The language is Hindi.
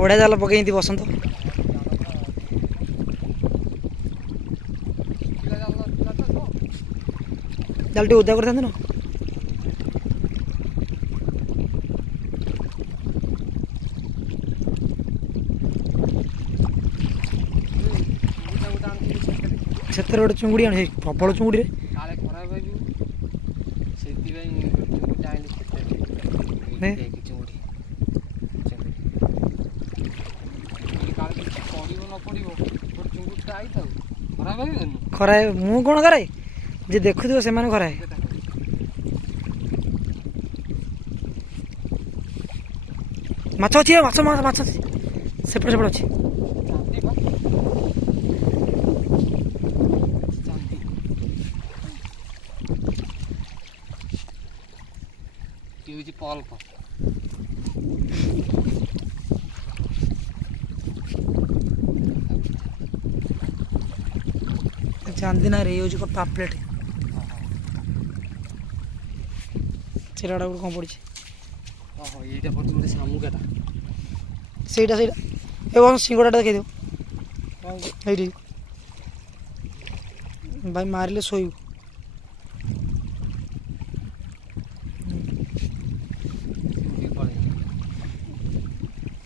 बढ़िया जाल पकई बसंत जाल टे उदा कर ना से गोटे चुंगुड़ी आने प्रबल चुंगुड़ी खराए मु कौन कराए जे देखु से माने खराए माछ अच्छी माछ माछ सेपट सेपट अच्छी पल्प चांदी ना रे यूज पापलेट सेटा कौन पड़ी ये पड़े शामुकाटा ସେଇଟା ଏବଂ ସିଙ୍ଗଡ଼ାଟା ଦେଖେଇ ଦେବ ଏଇଠି ଭାଇ ମାରିଲେ ଶୋଇବୁ।